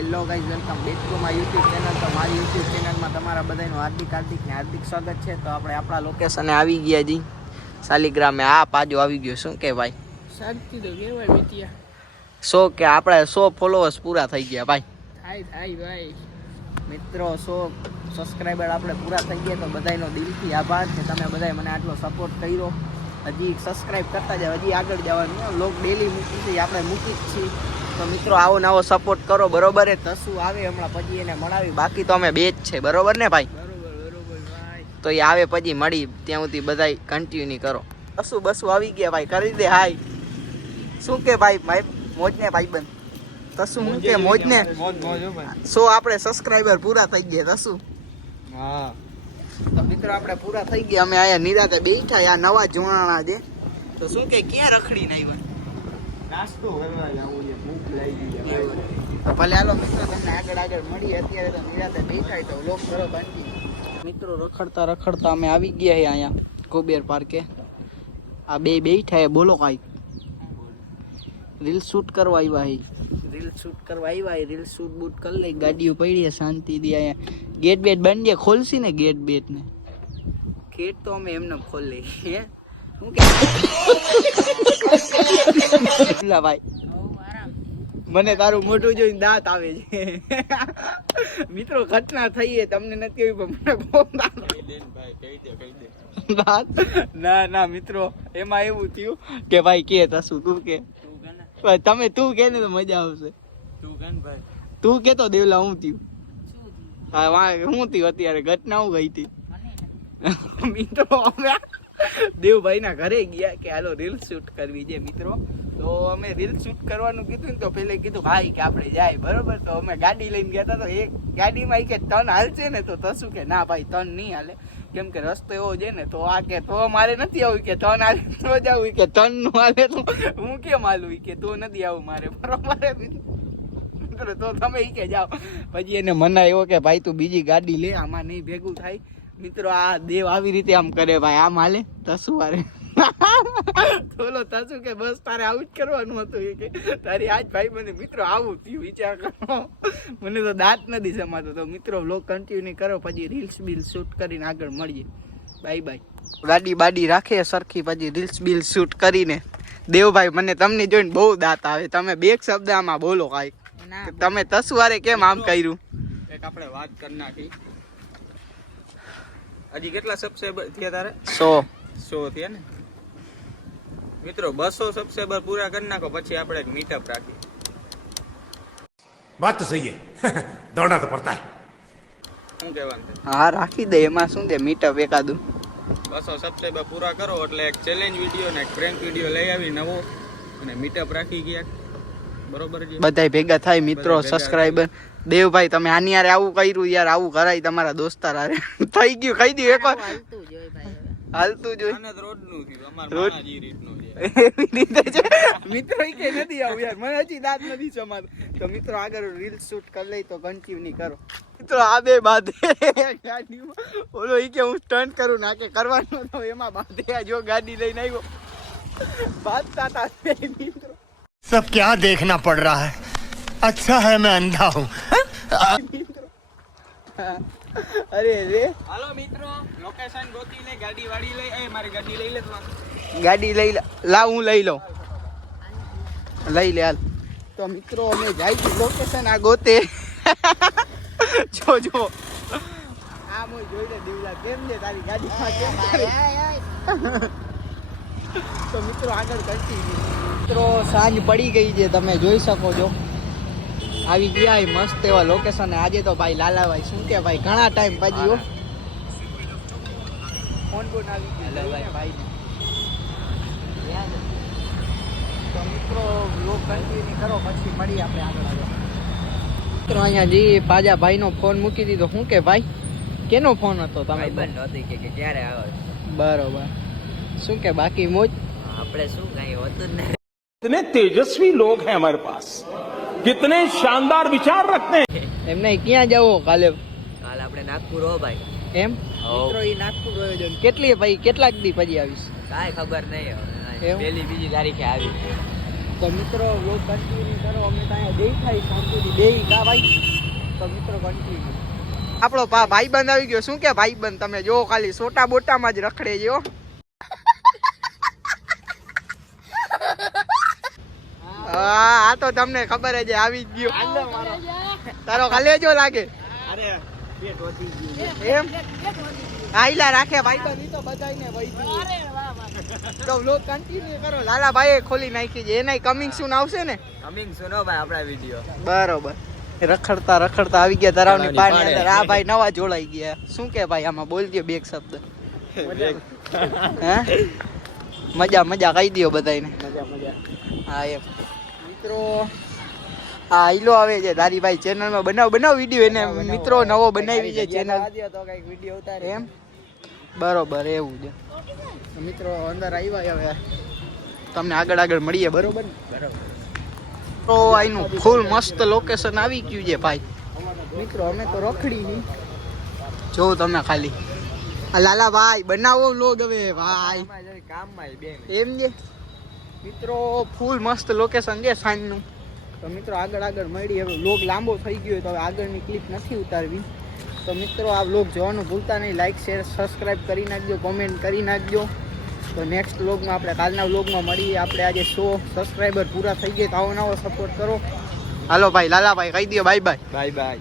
Hello guys, welcome back to my YouTube channel. તો મારી YouTube ચેનલમાં તમારા બધાનું હાર્દિક સ્વાગત છે. તો આપણે આપણા લોકેશને આવી ગયા જી શાલિગ્રામે. આ પાજો આવી ગયો. શું કે ભાઈ? શાંતિ તો કેવાય મિત્યા. 100 કે આપણે 100 ફોલોઅર્સ પૂરા થઈ ગયા ભાઈ. થાય ભાઈ મિત્રો 100 સબસ્ક્રાઈબર આપણે પૂરા થઈ ગયા. તો બધાનો દિલથી આભાર કે તમે બધાએ મને આટલો સપોર્ટ કર્યો. હજી સબસ્ક્રાઈબ કરતા જાવ, હજી આગળ જવાનું. લોક ડેલી મૂકી છે, આપણે મૂકી જ છીએ. તો મિત્રો આવો નવો સપોર્ટ કરો, બરોબર? એ તસુ આવે હમણાં, પછી એને મળાવી. બાકી તો અમે બે જ છે, બરોબર ને ભાઈ? બરોબર ભાઈ. તો એ આવે પછી મળી, ત્યાં સુધી બધા કન્ટિન્યુ કરો. બસુ આવી ગયા ભાઈ, કરી દે હાય. શું કે ભાઈ મોજ ને ભાઈ બંધ તસુ? હું કે મોજ ને? સો આપણે સબસ્ક્રાઈબર પૂરા થઈ ગયા તસુ. હા તો મિત્રો આપણે પૂરા થઈ ગયા. અમે આયા નિરાતે બેઠા. આ નવા જોણાણા છે. તો શું કે ક્યાં રખડીને આવ્યા? નાસ્તો કરવા જાવું છે, ભૂખ લાગી ગઈ છે. તો ભલે હાલો મિત્રો, તમને આગળ મળીએ. અત્યારે તો નિરાતે બેઠા તો લોક કરો બાંધી. મિત્રો રખડતા અમે આવી ગયા છે અહીંયા કુબેર પાર્કે. આ બે બેઠા બોલો કાંઈ રીલ શૂટ કરવા આવ્યા છે. રીલ શૂટ બૂટ કરી લઈ. ગાડીઓ પડી શાંતિથી. અહીંયા ગેટ બેટ બની ખોલશી ને ગેટ બેટ ને ગેટ તો અમે એમને ખોલી હે. શું કે ભાઈ, મને તારું મોઢું જોઈને દાંત આવે છે. મિત્રો ઘટના થઈ છે, તમને નથી આવી પણ ના મિત્રો, એમાં એવું થયું કે ભાઈ કે તસુ તું કે તું કે ને તો મજા આવશે. તું કે તો દેવલા હું થયું? હું થયું અત્યારે ઘટના હું ગઈ હતી. મિત્રો અમે દેવભાઈ ના ઘરે ગયા કે હાલો રીલ શૂટ કરવી છે મિત્રો. તો અમે રીલ શૂટ કરવાનું કીધું ને તો પેલે કીધું ભાઈ કે આપણે જાય, બરોબર? તો અમે ગાડી લઈને ગયા હતા. તો એક ગાડીમાં કે ટર્ન હાલશે ને, તો તસું કે ના ભાઈ ટર્ન નહીં હાલે, કેમ કે રસ્તો એવો છે ને. તો આ કે તો મારે નથી આવું કે ટર્ન હાલે તો જવું, કે ટર્ન નું હાલે તો હું કેમ હાલું કે તો નથી આવું મારે, બરોબર? તો તમે કે જાઓ. પછી એને મનાયો કે ભાઈ તું બીજી ગાડી લે, આમાં નહીં ભેગું થાય. મિત્રો આ દેવ આવી રીતે આમ કરે ભાઈ, આમ હાલે તસુ વારે. બોલો તસુ કે બસ તારે આવું જ કરવાનું હતું કે તારી આજ ભાઈ મને મિત્રો આવું થયું. વિચાર કરો, મને તો દાંત નથી સમાતો. તો મિત્રો વ્લોગ કન્ટિન્યુ કરો, પછી રીલ્સ બિલ શૂટ કરીને આગળ મળીએ. બાય. ગાડી બાડી રાખે સરખી, પછી રીલ્સ બિલ શૂટ કરીને. દેવભાઈ મને તમને જોઈને બહુ દાંત આવે. તમે બે શબ્દ આમાં બોલો કાંઈક. તમે તસુ વારે કેમ આમ કર્યું? એક આપણે વાત કરી નાખી. હજી કેટલા સબસ્ક્રાઇબર થયા તારે? 100 થયા ને મિત્રો. 200 સબસ્ક્રાઇબર પૂરા કરી નાખો, પછી આપણે એક મીટઅપ રાખી. बात तो सही है दौड़ना तो पड़ता है. શું કહેવાનું છે? હા રાખી દે, એમાં શું છે મીટઅપ એકાદું. 200 સબસ્ક્રાઇબર પૂરા કરો એટલે એક ચેલેન્જ વિડીયો ને એક પ્રેન્ક વિડીયો લઈ આવી નવો, અને મીટઅપ રાખી ગયા, બરોબર છે? બધાય ભેગા થાય મિત્રો સબસ્ક્રાઇબર. દેવભાઈ તમે આની યાર આવું કર્યું યાર, આવું કરાય તમારા દોસ્તાર હારે. થઈ ગયું, કહી દઉં એકવાર હાલતું જોઈ. આને તો રોજનું થયું, અમાર માણાજી રીતનું છે. એવી રીતે છે મિત્રો. કે નથી આવું યાર, મને હજી દાંત નથી સમાતો. તો મિત્રો આગળ રીલ શૂટ કરી લઈ તો કન્ટિન્યુ કરો મિત્રો. આ બે બાધે ગાડીમાં ઓલો ઈ કે હું સ્ટન્ટ કરું ના કે કરવાનું તો એમાં બાધે જો ગાડી લઈને આવ્યો બાધતા હતા મિત્રો. सब क्या देखना पड़ रहा है, अच्छा है मैं अंधा हूँ. અરે રે હાલો મિત્રો, લોકેશન ગોતી લે, ગાડી વાડી લઈ. એ મારી ગાડી લઈ લે તું. ગાડી લઈ લાવ, હું લઈ લઉં. લઈ લે હાલ. તો મિત્રો અમે જાય લોકેશન આ ગોતે. જો આ મોય જોઈ લે દેવલા કેમ છે તારી ગાડીમાં કેમ કરે. તો મિત્રો આગળ કન્ટિન્યુ. મિત્રો સાંજ પડી ગઈ છે, તમે જોઈ શકો છો. આવી ગયા મસ્ત એવા લોકેશન. આજે તો ભાઈ લાલાભાઈ શું કે ભાઈ ઘણા ટાઈમ પછી ફોન આવી ગયો ભાઈ. તો મિત્રો લોક કન્ટિન્યુ કરો, પછી મળીએ આપણે આગળ. મિત્રો અહીંયા જી પાજા ભાઈનો ફોન મૂકી દીધો. શું કે ભાઈ કેનો ફોન હતો? તમે બંધ હતી કે ક્યારે આવે. બરોબર. શું કે બાકી મોજ? આપણે શું કઈ હોતું જ નહીં. कितने तेजस्वी लोग हैं हमारे पास, कितने शानदार विचार रखते हैं. એમ નહીં, ક્યાં જવો કાલે? કાલ આપણે નાગપુર હો ભાઈ. એમ મિત્રો ઈ નાગપુર રહ્યો છે. કેટલી ભાઈ કેટલાક દી પછી આવીશ? કાંઈ ખબર નહીં હવે. એમ? પહેલી બીજી તારીખે આવી. તો મિત્રો વ્લોગ કન્ટિન્યુ કરો. અમે ત્યાં દેખાય શાંતિથી દેઈ કા ભાઈ. તો મિત્રો કન્ટિન્યુ. આપણો ભાઈબંધ આવી ગયો. શું કે ભાઈબંધ તમે જો ખાલી સોટા બોટામાં જ રખડે જો. હા આ તો તમને ખબર જ આવી જ ગયો. તારો કલેજો લાગે. અરે પેટ વધી ગયું એમ. આઈલા રાખે ભાઈબંધ ઈ તો બધાયને વઈ ગયું. તો વ્લોગ કન્ટિન્યુ કરો. લાલાભાઈ ખોલી નાખી છે. એનાય કમિંગ સૂન આવશે ને. કમિંગ સુનો ભાઈ આપણા વિડીયો. બરોબર. રખડતા રખડતા આવી ગયા તળાવની પાણી અંદર. આ ભાઈ નવા જોડાઈ ગયા. શું કે ભાઈ આમાં બોલ દો બે શબ્દ. હે મજા મજા કહી દો બધાને. હા એમ મિત્રો હા ઈલો આવે છે તારી ભાઈ ચેનલમાં બનાવ વિડીયો. એને મિત્રો નવો બનાવી છે ચેનલ તો કઈક વિડીયો ઉતારે એમ. બરોબર એવું છે. મિત્રો અંદર આવ્યા હવે તમને આગળ મળીએ. બરોબર ને. તો અહીંનું ફૂલ મસ્ત લોકેશન આવી ગયું છે ભાઈ. મિત્રો અમે તો રખડી જો તમે ખાલી. લાલાભાઈ બનાવો વ્લોગ હવે ભાઈ. કામમાં બે એમ છે મિત્રો. ફૂલ મસ્ત લોકેશન છે સાંજનું. તો મિત્રો આગળ મળી. હવે વ્લોગ લાંબો થઈ ગયો તો હવે આગળની ક્લિપ નથી ઉતારવી. તો મિત્રો આ વ્લોગ જોવાનું ભૂલતા નહીં. લાઈક શેર સબસ્ક્રાઈબ કરી નાખજો. કોમેન્ટ કરી નાખજો. તો નેક્સ્ટ વ્લોગમાં આપણે કાલના વ્લોગમાં મળીએ. આપણે આજે 100 સબસ્ક્રાઈબર પૂરા થઈ ગયા. તો આવો નવો સપોર્ટ કરો. હાલો ભાઈ લાલાભાઈ કહી દો બાય બાય. Bye bye.